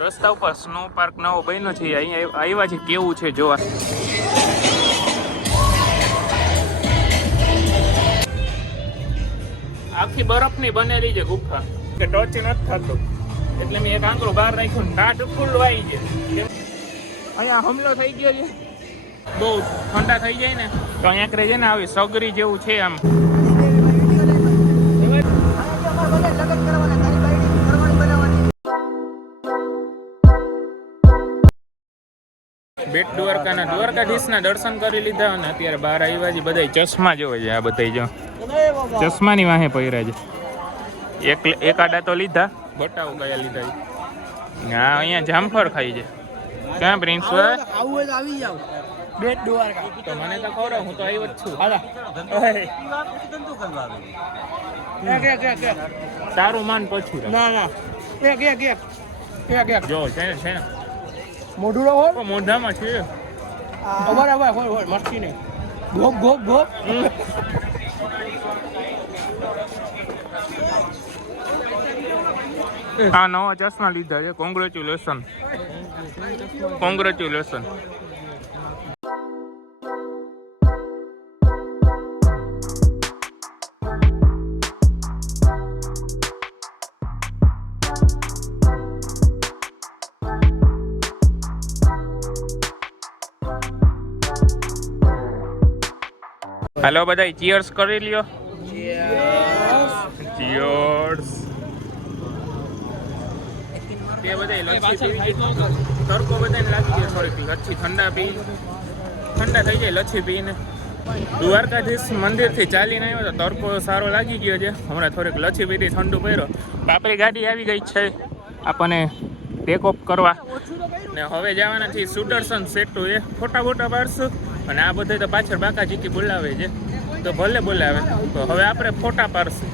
રસ્તા ઉપર snow park નવો બન્યો છે, અહીંયા આવ્યા છે, કેવું છે જોવા. આખી બરફની બનેલી છે ગુફા, કે ટચ નથી થતો, એટલે મેં એક આંગળો બહાર રાખ્યો ને ટાટ ફૂલ વાઈ છે. અહીંયા હુમલો થઈ ગયો છે, બહુ ઠંડા થઈ જાય ને તો અહીંયા કરે છે ને આવી સગરી જેવું છે આમ. બેટ દ્વારકાના દ્વારકાધીશના દર્શન કરી લીધા અને અત્યારે બહાર આવ્યા છે. બધા ચશ્મા જોવે છે, આ બધા જો ચશ્માની વાહે પહેર્યા છે. એક આડા તો લીધા, બટાવું કયા લીધા છે. હા અહીંયા જામફળ ખાઈ છે. ક્યાં પ્રિન્સ આવી જાવ બેટ દ્વારકા? તો મને તો ખબર, હું તો આવ્યો જ છું. તારું માન પછી ના એક જો છે ને મોઢું હોય મોઢામાં છે. હોય મસ્તી નહીં. ગોપ આ નવા ચશ્મા લીધા છે. કોંગ્રેચ્યુલેશન. હાલો બધા ચીયર્સ કરી લ્યો. ચીયર્સ. તે બધા લચ્છી પીવી ગઈ, તડકો બધાને લાગી ગયો થોડીક લચ્છી ઠંડા થઈ જાય લચ્છી પીને. દ્વારકાધીશ મંદિરથી ચાલીને આવ્યો તો તડકો સારો લાગી ગયો છે. હમણાં થોડીક લચ્છી પીધી, ઠંડુ પહેરો. આપણી ગાડી આવી ગઈ છે આપણને ટેક ઓફ કરવા ને હવે જવાના છે સુદર્શન સેતુ. એ ફોટા પાડશું અને આ બધે તો પાછળ બાકાજીકી બોલાવે છે, તો ભલે બોલાવે, તો હવે આપણે ફોટા પાડશું.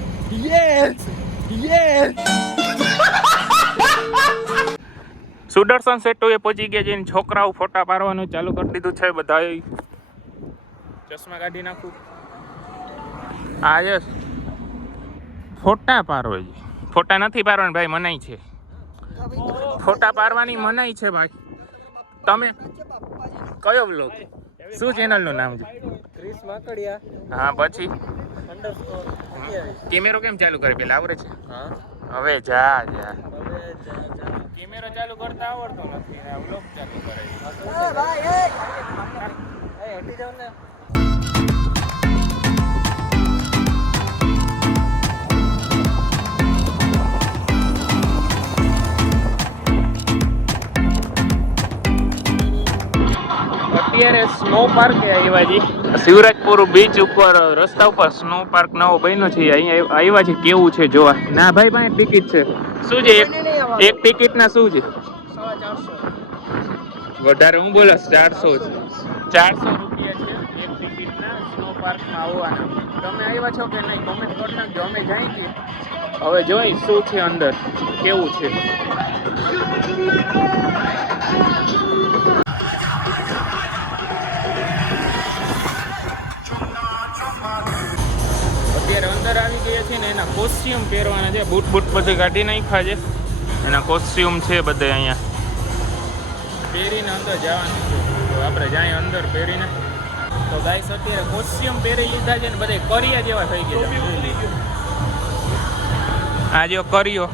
સુદર્શન સેતુ એ પહોંચી ગયા છે. છોકરાઓ ફોટા પાડવાનું ચાલુ કરી દીધું છે. બધા ચશ્મા કાઢી નાખું. આ યસ ફોટા પાડવા છે. ફોટા નથી પાડવાના ભાઈ, મનાઈ છે. ફોટા પાડવાની મનાઈ છે ભાઈ. તમે કયો બ્લોગ, શું ચેનલનું નામ છે? ક્રિસ માકડિયા. હા પછી કેમેરો કેમ ચાલુ કરે પેલા આવડે છે? હવે જા કેમેરો ચાલુ કરતા આવડતો નથી ને વ્લોગ ચાલુ કરે. હટી જાવ ને. અત્યારે સ્નો પાર્ક આવ્યા છે. શિવરાજપુર બીચ ઉપર રસ્તા ઉપર સ્નો પાર્ક નવો બન્યો છે. અહીંયા આવ્યા છે, કેવું છે જોવા. ના ભાઈ પાસે ટિકિટ છે. શું છે એક ટિકિટ ના શું છે? 450. વધારે હું બોલસ 400 રૂપિયા છે એક ટિકિટ ના સ્નો પાર્કમાં આવવાના. તમે આવ્યા છો કે નહીં કોમેન્ટ કરી નાખજો. અમે જાય છીએ, હવે જોઈ શું છે અંદર, કેવું છે. અત્યારે અંદર આવી ગયા છે ને એના કોસ્ટ્યુમ પહેરવાના છે. બૂટ બધું કાઢી નાખ્યા છે. એના કોસ્ટ્યુમ છે બધે અહીંયા પહેરીને અંદર જવાનું છે. તો આપણે જાય અંદર પહેરીને. તો ગાઈસ અત્યારે કોસ્ટ્યુમ પહેરી લીધા છે ને બધે કરિયા જેવા થઈ ગયા. આ જો કર્યો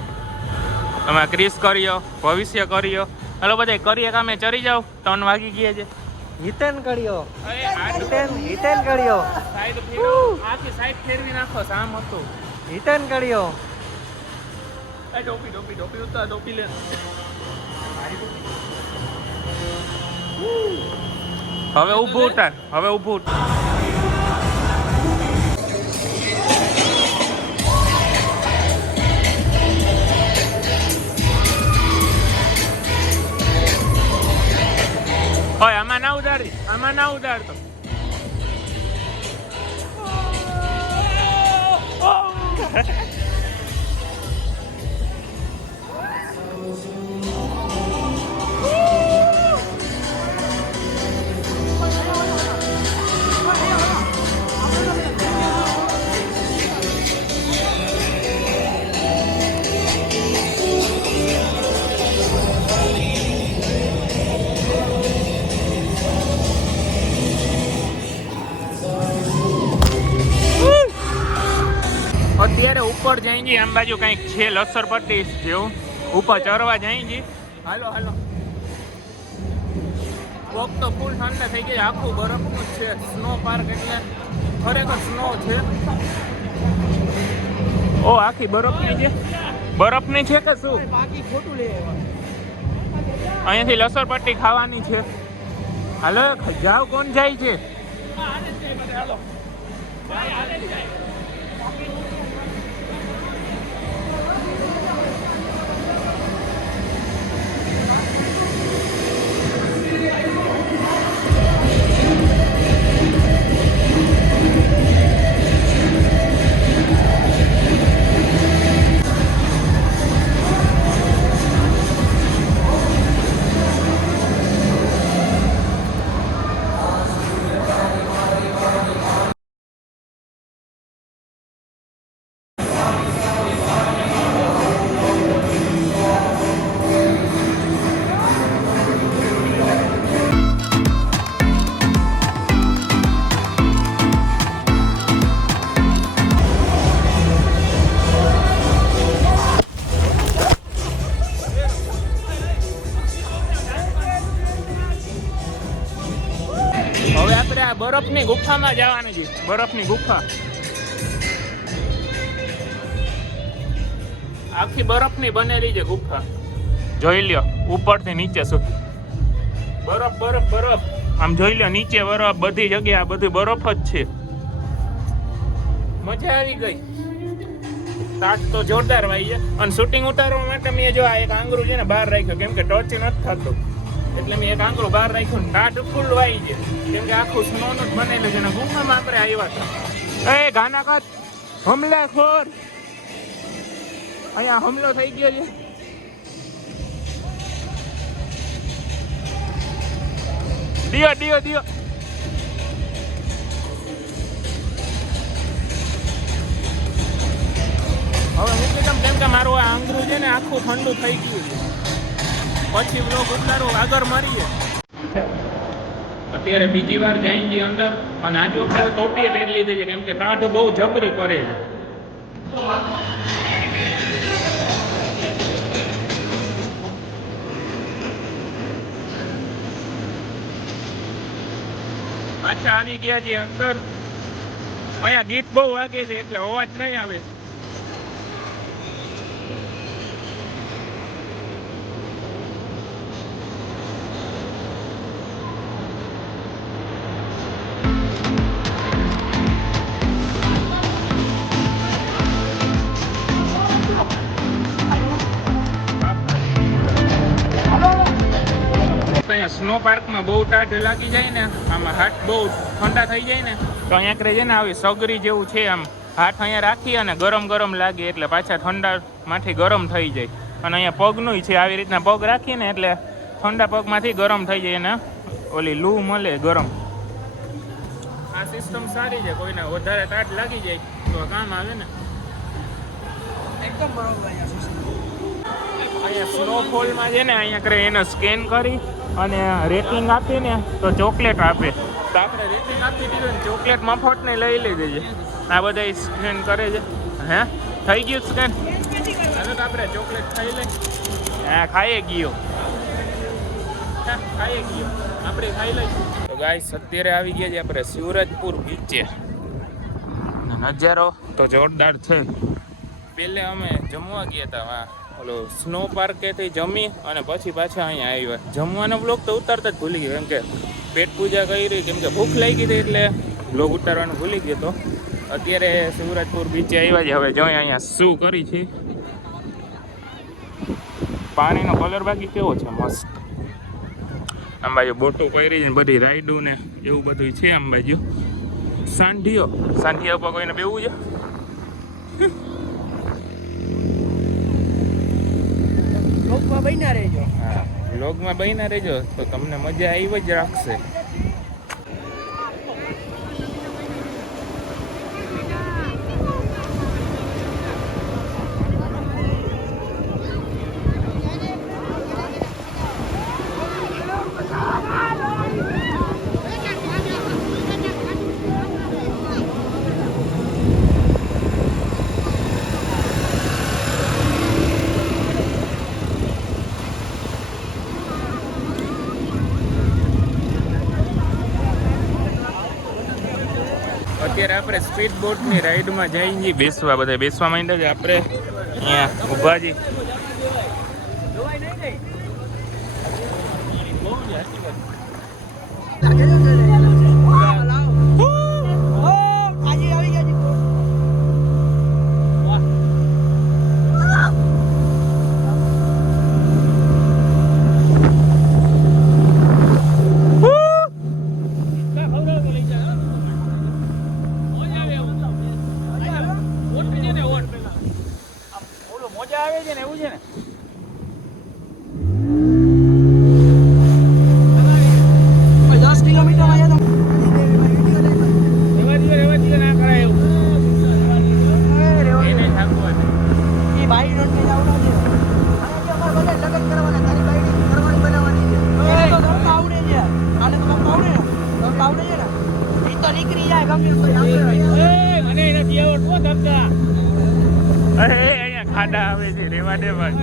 તમે, ક્રિસ કર્યો, ભવિષ્ય કર્યો. હલો બધા કરિયા કામે ચડી જાઓ, 3 વાગી ગયા છે. હિતેન કર્યો. આખી સાઈડ ફેરવી નાખો. સામ હતું હિતેન કર્યો. ટોપી ઉતાર, ટોપી લે. હવે ઊભું ઉતાર. હોય આમાં ના ઉડાડતો. જાય છે આમ બાજુ કંઈક છે લસરપટ્ટી જેવું ઉપર ચરવા જાય છે. હાલો હાલો. પગ તો ફૂલ ઠંડા થઈ ગયા, આખું બરફનું જ છે. સ્નો પાર્ક એટલે ખરેખર સ્નો છે. ઓ આખી બરફની છે, બરફની છે કે શું? બાકી ખોટું લે અહીંયાથી લસરપટ્ટી ખાવાની છે. હાલો જાવ, કોણ જાય છે? હવે આપણે આ બરફની ગુફામાં જવાનું છે. બરફની ગુફા આખી બરફની બનેલી છે ગુફા. જોઈ લ્યો ઉપરથી નીચે સુધી બરફ બરફ બરફ. આમ જોઈ લ્યો નીચે બરફ, બધી જગ્યા બધું બરફ જ છે. મજા આવી ગઈ. તાટ તો જોરદાર વાઈ છે. અને શૂટિંગ ઉતારવા માટે મેં જો આ એક આંગળું છે ને બહાર રાખ્યું, કેમ કે ટચ નથી થતું એટલે મેં એક આંગળું બહાર રાખ્યું. તાટ ફૂલ વાઈ છે કેમ કે આખું સ્નોનું જ બનેલું છે. ને ગુફામાં આપણે આવ્યા હતા. એ ગાના કાત હુમલાખોર, અહીંયા હુમલો થઈ ગયો છે. દિયો દિયો દિયો. હવે મૂકી દમ કેમ કે મારું આ આંગળું છે ને આખું ઠંડુ થઈ ગયું છે. પછી બ્લોગ ઉતારો આગળ મળીએ. અત્યારે બીજી વાર જઈ છીએ અંદર અને આજુ ટોપી પહેરી લીધી છે કેમ કે ટાઢ બહુ જબરી પડે છે. પાછા આવી ગયા છે અંદર. અહીંયા ગીત બહુ વાગે છે એટલે અવાજ નહીં આવે. સ્નો પાર્કમાં બહુ ટાઢ લાગી જાય ને, આમાં હાથ બહુ ઠંડા થઈ જાય ને, તો અહીંયા કરે છે ને આવી સગરી જેવું છે. આમ હાથ અહીંયા રાખી અને ગરમ ગરમ લાગે એટલે પાછા ઠંડામાંથી ગરમ થઈ જાય. અને અહીંયા પગનું છે, આવી રીતના પગ રાખીને એટલે ઠંડા પગમાંથી ગરમ થઈ જાય અને ઓલી લૂ મળે ગરમ. આ સિસ્ટમ સારી છે. કોઈને વધારે ટાઢ લાગી જાય તો કામ આવે ને. એકદમ બરોબર. અહીંયા સ્નોફોલમાં છે ને અહીંયા કરે એને સ્કેન કરી અને રેટિંગ આપીને તો ચોકલેટ આપે. તો આપણે રેટિંગ આપી દીધું ને ચોકલેટ મફતને લઈ લીધી છે. આ બધા સ્કેન કરે છે. હે થઈ ગયું સ્કેન? હવે તો આપણે ચોકલેટ ખાઈ લઈ. હા ખાઈ ગયો, ખાઈ ગયો આપણે ખાઈ લઈ. તો ગાઈસ અત્યારે આવી ગયા છે આપણે શિવરાજપુર બીચે. નજારો તો જોરદાર છે. પહેલે અમે જમવા ગયા હતા ઓલો સ્નો પાર્કેથી જમી અને પછી પાછા અહીંયા આવ્યા. જમવાનો બ્લોગ તો ઉતારતા જ ભૂલી ગયો કેમ કે પેટ પૂજા કરી, કેમ કે ભૂખ લાગી હતી એટલે બ્લોગ ઉતારવાનું ભૂલી ગયો. તો અત્યારે શિવરાજપુર બીચે આવ્યા છે. હવે જોઈએ અહીંયા શું કરી છે. પાણીનો કલર બાકી કેવો છે, મસ્ત. આમ બાજુ બોટો પહેરી છે, બધી રાઈડું ને એવું બધું છે. આમ બાજુ સાંઢિયા ઉપર કોઈને બેવું છે. લોકમાં બન્યા રહેજો. હા વ્લોગમાં બન્યા રહેજો તો તમને મજા આવી જ રાખશે. અત્યારે આપણે સ્પીડ બોટની રાઈડમાં જઈએ છીએ બેસવા, બધા બેસવા માંડ્યા છે. આપણે અહીંયા ઊભા છીએ. મજા આવે છે ને એવું છે ને. ખાડા આવે છે, રેવા દે ભાઈ.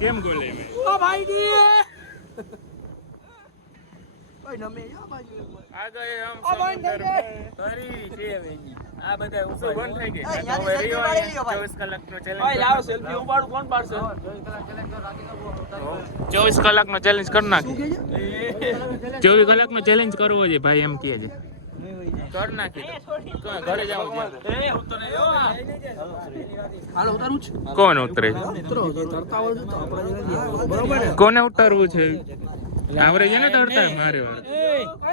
કેમ ગોલે આ ગયે હમ સમંદર મેં તરી છે વેની. આ બધા ઉસો બંધ થઈ ગઈ. હવે રીઓ 24 કલાકનો ચેલેન્જ. ઓય લાવ સેલ્ફી ઉપાડું, કોણ પાડશે? 24 કલાકનો ચેલેન્જ કરી નાખી. 24 કલાકનો ચેલેન્જ કરવો છે ભાઈ, એમ કહે છે. કર નાખી ઘરે જાવ. કોણ ઉતરે? કોને ઉતારવું છે? આવરે છે ને તરતા મારે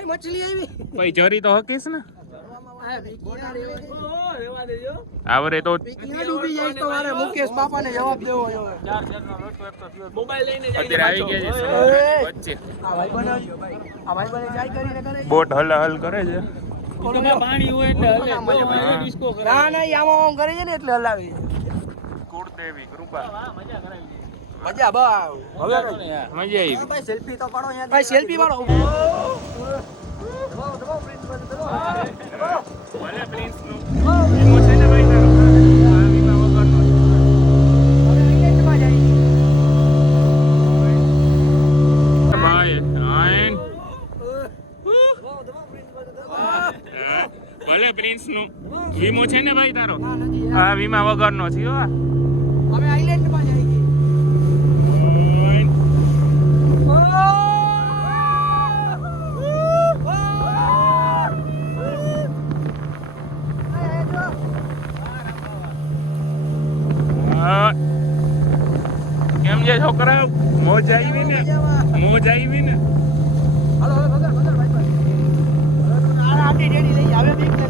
મછલી આવી ભાઈ, ચરી તો હકીશ ને. આવરે તો ડૂબી જાય તો મારે મુકેશ બાપાને જવાબ દેવો જોઈએ. મોબાઈલ લઈને અત્યારે આવી ગયા છે વચ્ચે. આ ભાઈ બને જાય કરીને કરે. બોટ હલ કરે છે. પાણી હોય એટલે હલે. ડિસ્કો કરે. ના ના, આમાં આમ કરે છે ને એટલે હલાવી. કુળદેવી કૃપા. મજા બા. હવે મજા આવી. ભાઈ સેલ્ફી તો પાડો યાર. ભાઈ સેલ્ફી પાડો. ભલે પ્રિન્સ નું ઇમોશન ને ભાઈ તારો. આ વિમા વગરનો. ભાઈ આયન ભલે પ્રિન્સ નું વીમો છે ને ભાઈ તારો. હા, વીમા વગરનો છે હો. અમે આઈલેન્ડ માં જઈએ. કેમ છે છોકરા? મોજ આવી ને? મોજ આવી ને? હાલો હવે ભગર ભાઈ ભાઈ. આ આટી રેડી લઈ આવે બેક લે.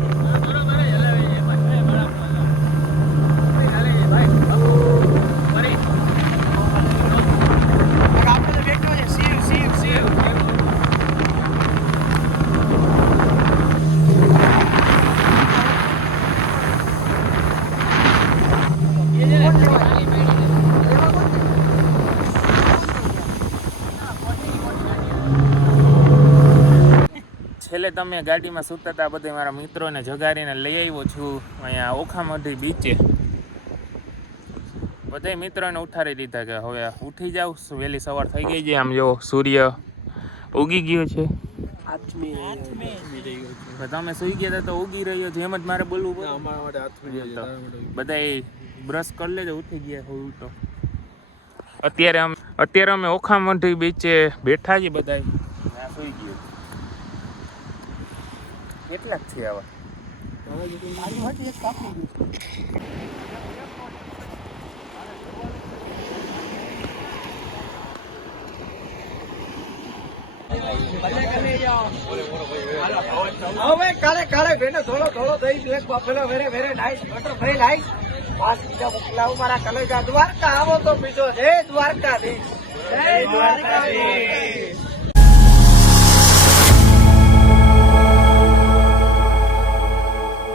છેલ્લે તમે ગાડીમાં સૂતા હતા, બધા મારા મિત્રોને જગાડીને લઈ આવ્યો છું અહીંયા ઓખામઢી બીચે. બધા મિત્રોને ઉઠાડી દીધા કે હવે ઉઠી જાવ, વહેલી સવાર થઈ ગઈ છે. આમ જો સૂર્ય ઉગી ગયો છે. તમે સુઈ ગયા હતા તો ઉગી રહ્યો છે, એમ જ મારે બોલવું પડે. બધા બ્રશ કરી લેજો, ઉઠી ગયા હોય તો. અત્યારે અમે ઓખામઢી બીચે બેઠા છીએ બધા. સુઈ ગયો કેટલાક છે આવા? હવે કાલે કાલે બેને થોડો થોડો દહીં black buffalo very very nice butterfly nice. પાસ બીજા મોકલાવો મારા કલેજા. દ્વારકા આવો તો બીજો જય દ્વારકાધીશ. જય દ્વારકાધીશ.